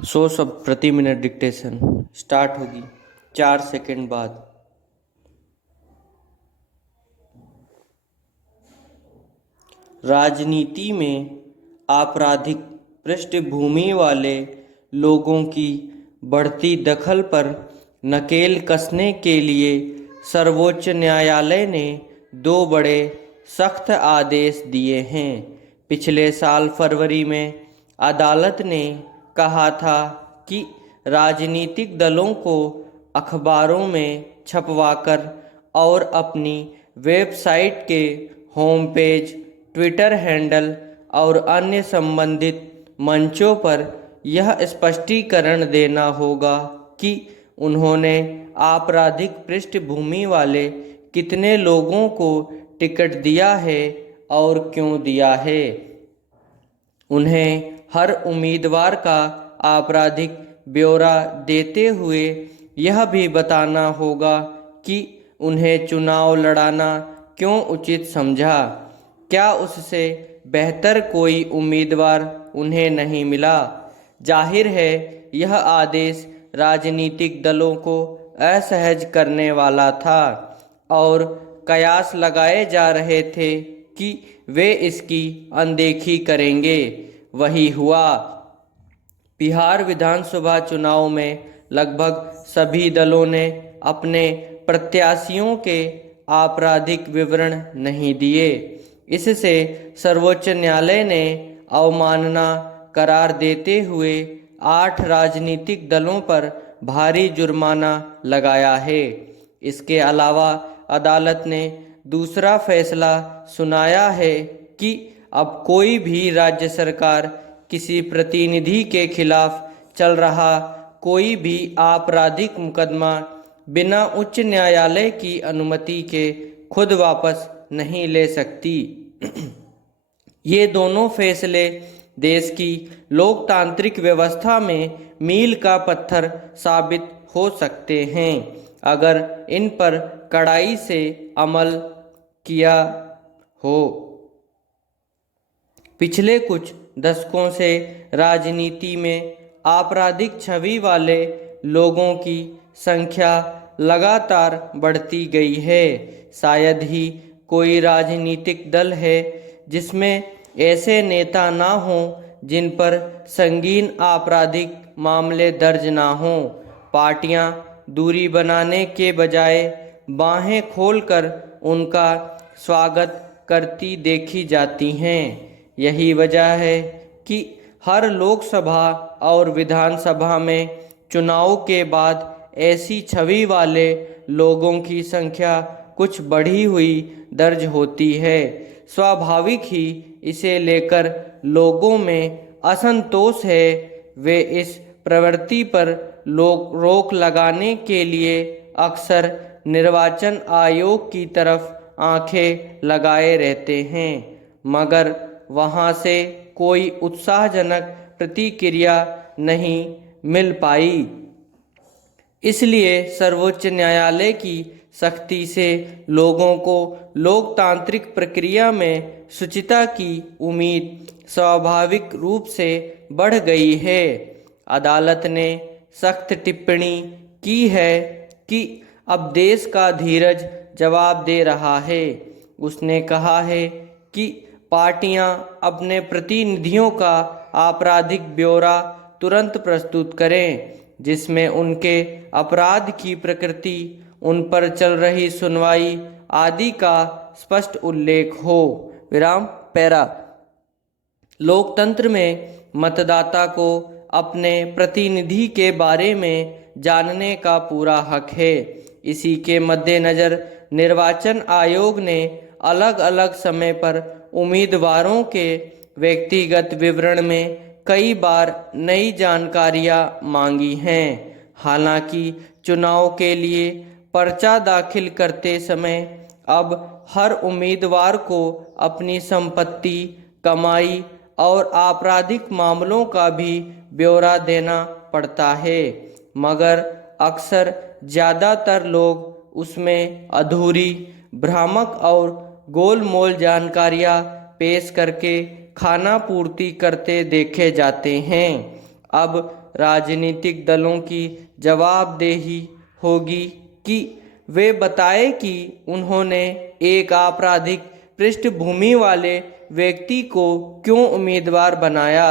100 शब्द प्रति minute dictation start होगी 4 सेकंड बाद। राजनीति में आपराधिक पृष्ठभूमि वाले लोगों की बढ़ती दखल पर नकेल कसने के लिए सर्वोच्च न्यायालय ने 2 बड़े सख्त आदेश दिए हैं। पिछले साल फरवरी में अदालत ने कहा था कि राजनीतिक दलों को अखबारों में छपवाकर और अपनी वेबसाइट के होम पेज, ट्विटर हैंडल और अन्य संबंधित मंचों पर यह स्पष्टीकरण देना होगा कि उन्होंने आपराधिक पृष्ठभूमि वाले कितने लोगों को टिकट दिया है और क्यों दिया है। उन्हें हर उम्मीदवार का आपराधिक ब्यौरा देते हुए यह भी बताना होगा कि उन्हें चुनाव लड़ाना क्यों उचित समझा। क्या उससे बेहतर कोई उम्मीदवार उन्हें नहीं मिला। जाहिर है यह आदेश राजनीतिक दलों को असहज करने वाला था और कयास लगाए जा रहे थे कि वे इसकी अनदेखी करेंगे। वही हुआ। बिहार विधानसभा चुनाव में लगभग सभी दलों ने अपने प्रत्याशियों के आपराधिक विवरण नहीं दिए। इससे सर्वोच्च न्यायालय ने अवमानना करार देते हुए 8 राजनीतिक दलों पर भारी जुर्माना लगाया है। इसके अलावा अदालत ने दूसरा फैसला सुनाया है कि अब कोई भी राज्य सरकार किसी प्रतिनिधि के खिलाफ चल रहा कोई भी आपराधिक मुकदमा बिना उच्च न्यायालय की अनुमति के खुद वापस नहीं ले सकती। ये दोनों फैसले देश की लोकतांत्रिक व्यवस्था में मील का पत्थर साबित हो सकते हैं अगर इन पर कड़ाई से अमल किया हो। पिछले कुछ दशकों से राजनीति में आपराधिक छवि वाले लोगों की संख्या लगातार बढ़ती गई है। शायद ही कोई राजनीतिक दल है जिसमें ऐसे नेता ना हों जिन पर संगीन आपराधिक मामले दर्ज ना हों। पार्टियां दूरी बनाने के बजाय बाहें खोलकर उनका स्वागत करती देखी जाती हैं। यही वजह है कि हर लोकसभा और विधानसभा में चुनाव के बाद ऐसी छवि वाले लोगों की संख्या कुछ बढ़ी हुई दर्ज होती है। स्वाभाविक ही इसे लेकर लोगों में असंतोष है। वे इस प्रवृत्ति पर रोक लगाने के लिए अक्सर निर्वाचन आयोग की तरफ आंखें लगाए रहते हैं, मगर वहां से कोई उत्साहजनक प्रतिक्रिया नहीं मिल पाई। इसलिए सर्वोच्च न्यायालय की सख्ती से लोगों को लोकतांत्रिक प्रक्रिया में शुचिता की उम्मीद स्वाभाविक रूप से बढ़ गई है। अदालत ने सख्त टिप्पणी की है कि अब देश का धीरज जवाब दे रहा है। उसने कहा है कि पार्टियां अपने प्रतिनिधियों का आपराधिक ब्यौरा तुरंत प्रस्तुत करें, जिसमें उनके अपराध की प्रकृति, उन पर चल रही सुनवाई आदि का स्पष्ट उल्लेख हो। विराम पैरा। लोकतंत्र में मतदाता को अपने प्रतिनिधि के बारे में जानने का पूरा हक है। इसी के मद्देनजर निर्वाचन आयोग ने अलग अलग समय पर उम्मीदवारों के व्यक्तिगत विवरण में कई बार नई जानकारियां मांगी हैं। हालांकि चुनाव के लिए पर्चा दाखिल करते समय अब हर उम्मीदवार को अपनी संपत्ति, कमाई और आपराधिक मामलों का भी ब्यौरा देना पड़ता है, मगर अक्सर ज़्यादातर लोग उसमें अधूरी, भ्रामक और गोलमोल जानकारियां पेश करके खाना पूर्ति करते देखे जाते हैं। अब राजनीतिक दलों की जवाबदेही होगी कि वे बताएं कि उन्होंने एक आपराधिक पृष्ठभूमि वाले व्यक्ति को क्यों उम्मीदवार बनाया।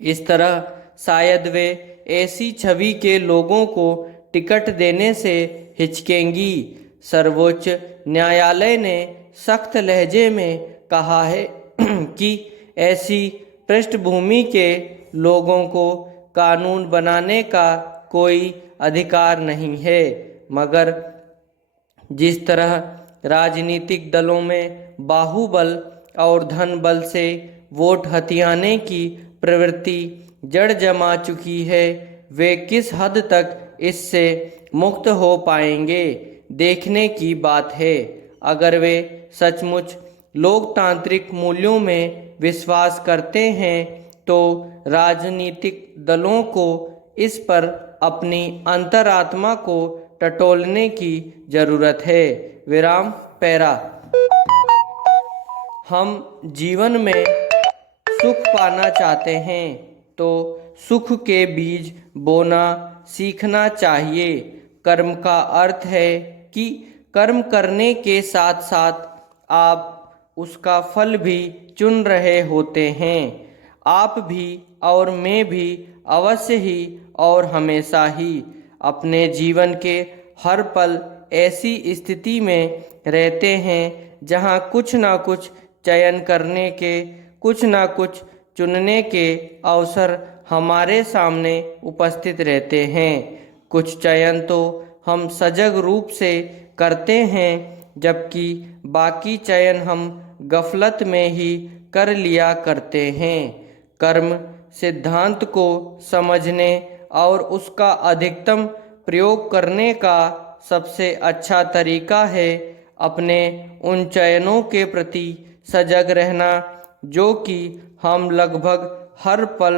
इस तरह शायद वे ऐसी छवि के लोगों को टिकट देने से हिचकेंगी। सर्वोच्च न्यायालय ने सख्त लहजे में कहा है कि ऐसी पृष्ठभूमि के लोगों को कानून बनाने का कोई अधिकार नहीं है, मगर जिस तरह राजनीतिक दलों में बाहुबल और धन बल से वोट हथियाने की प्रवृत्ति जड़ जमा चुकी है, वे किस हद तक इससे मुक्त हो पाएंगे, देखने की बात है। अगर वे सचमुच लोकतांत्रिक मूल्यों में विश्वास करते हैं तो राजनीतिक दलों को इस पर अपनी अंतरात्मा को टटोलने की जरूरत है। विराम पैरा। हम जीवन में सुख पाना चाहते हैं तो सुख के बीज बोना सीखना चाहिए। कर्म का अर्थ है कि कर्म करने के साथ साथ आप उसका फल भी चुन रहे होते हैं। आप भी और मैं भी अवश्य ही और हमेशा ही अपने जीवन के हर पल ऐसी स्थिति में रहते हैं जहां कुछ ना कुछ चयन करने के, कुछ ना कुछ चुनने के अवसर हमारे सामने उपस्थित रहते हैं। कुछ चयन तो हम सजग रूप से करते हैं, जबकि बाकी चयन हम गफलत में ही कर लिया करते हैं। कर्म सिद्धांत को समझने और उसका अधिकतम प्रयोग करने का सबसे अच्छा तरीका है अपने उन चयनों के प्रति सजग रहना जो कि हम लगभग हर पल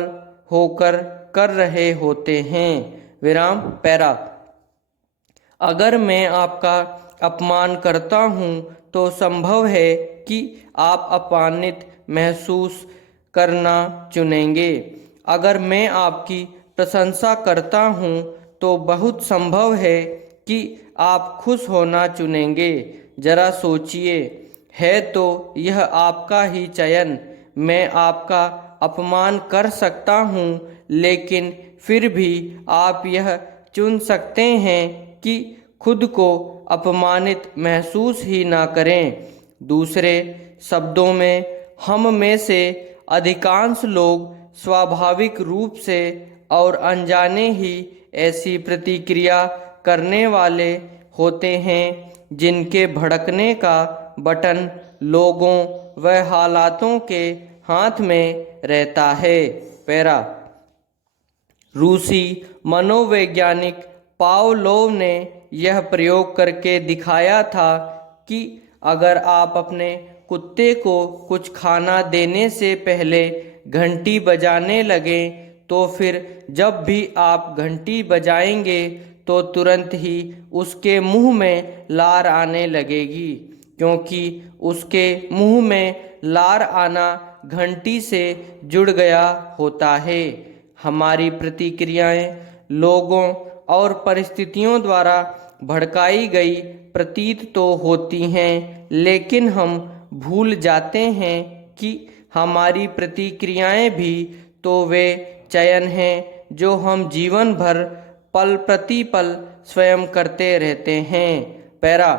होकर कर रहे होते हैं। विराम पैरा। अगर मैं आपका अपमान करता हूँ तो संभव है कि आप अपमानित महसूस करना चुनेंगे। अगर मैं आपकी प्रशंसा करता हूँ तो बहुत संभव है कि आप खुश होना चुनेंगे। जरा सोचिए, है तो यह आपका ही चयन। मैं आपका अपमान कर सकता हूँ, लेकिन फिर भी आप यह चुन सकते हैं कि खुद को अपमानित महसूस ही ना करें। दूसरे शब्दों में, हम में से अधिकांश लोग स्वाभाविक रूप से और अनजाने ही ऐसी प्रतिक्रिया करने वाले होते हैं जिनके भड़कने का बटन लोगों व हालातों के हाथ में रहता है। पैरा। रूसी मनोवैज्ञानिक पावलोव ने यह प्रयोग करके दिखाया था कि अगर आप अपने कुत्ते को कुछ खाना देने से पहले घंटी बजाने लगें तो फिर जब भी आप घंटी बजाएंगे तो तुरंत ही उसके मुंह में लार आने लगेगी, क्योंकि उसके मुंह में लार आना घंटी से जुड़ गया होता है। हमारी प्रतिक्रियाएं लोगों और परिस्थितियों द्वारा भड़काई गई प्रतीत तो होती हैं, लेकिन हम भूल जाते हैं कि हमारी प्रतिक्रियाएं भी तो वे चयन हैं जो हम जीवन भर पल प्रति पल स्वयं करते रहते हैं। पैरा।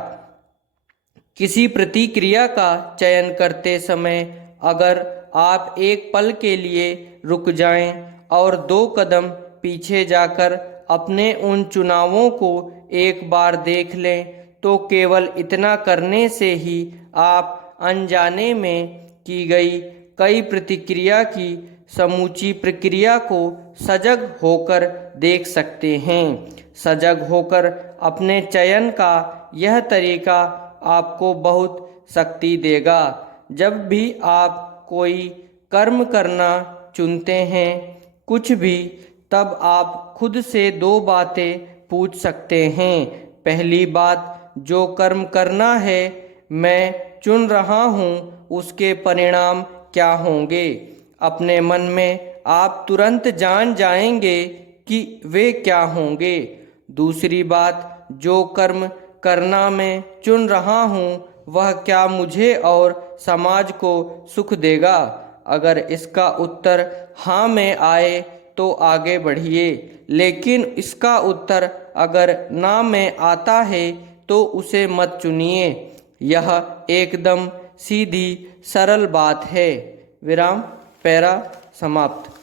किसी प्रतिक्रिया का चयन करते समय अगर आप एक पल के लिए रुक जाएं और 2 कदम पीछे जाकर अपने उन चुनावों को एक बार देख लें तो केवल इतना करने से ही आप अनजाने में की गई कई प्रतिक्रिया की समूची प्रक्रिया को सजग होकर देख सकते हैं। सजग होकर अपने चयन का यह तरीका आपको बहुत शक्ति देगा। जब भी आप कोई कर्म करना चुनते हैं, कुछ भी, तब आप खुद से 2 बातें पूछ सकते हैं। पहली बात, जो कर्म करना है मैं चुन रहा हूँ उसके परिणाम क्या होंगे। अपने मन में आप तुरंत जान जाएंगे कि वे क्या होंगे। दूसरी बात, जो कर्म करना मैं चुन रहा हूँ वह क्या मुझे और समाज को सुख देगा? अगर इसका उत्तर हाँ में आए तो आगे बढ़िए, लेकिन इसका उत्तर अगर ना में आता है तो उसे मत चुनिए। यह एकदम सीधी सरल बात है। विराम। पैरा समाप्त।